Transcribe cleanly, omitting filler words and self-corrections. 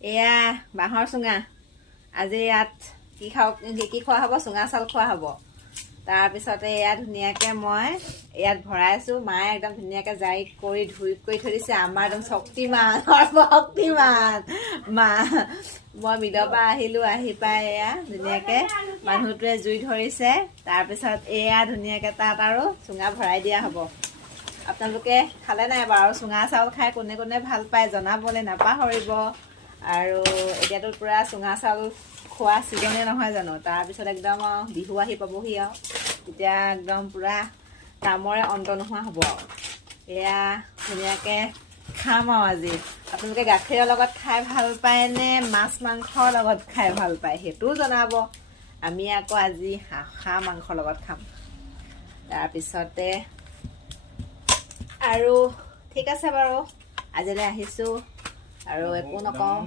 এয়া বাঁহৰ চুঙা আজি ইয়াত কি খোৱা হ'ব চুঙা চাউল খোৱা হ'ব তাৰপিছতে এয়া ধুনীয়াকৈ মই ইয়াত ভৰাইছোঁ মায়ে একদম ধুনীয়াকৈ জাৰি কৰি ধুই কৰি থৈ দিছে আমাৰ একদম শক্তিমান মা মই মিলৰ পৰা আহিলোঁ আহি পাই এয়া ধুনীয়াকৈ মানুহটোৱে জুই ধৰিছে তাৰপিছত এয়া ধুনীয়াকৈ তাত আৰু চুঙা ভৰাই দিয়া হ'ব আপোনালোকে খালে নাই বাৰু চুঙা চাউল খাই কোনে কোনে ভাল পায় জনাবলৈ নাপাহৰিব আৰু এতিয়াতো পূৰা চুঙা চাউল খোৱা ছিজনে নহয় জানো তাৰপিছত একদম বিহু আহি পাবহি আৰু তেতিয়া একদম পূৰা কামৰে অন্ত নোহোৱা হ'ব আৰু এয়া ধুনীয়াকৈ খাম আৰু আজি আপোনালোকে গাখীৰৰ লগত খাই ভাল পায়নে মাছ মাংসৰ লগত খাই ভাল পায় সেইটোও জনাব আমি আকৌ আজি হাঁহ মাংসৰ লগত খাম তাৰপিছতে আৰু ঠিক আছে বাৰু আজিলৈ আহিছোঁ আৰু একো নকওঁ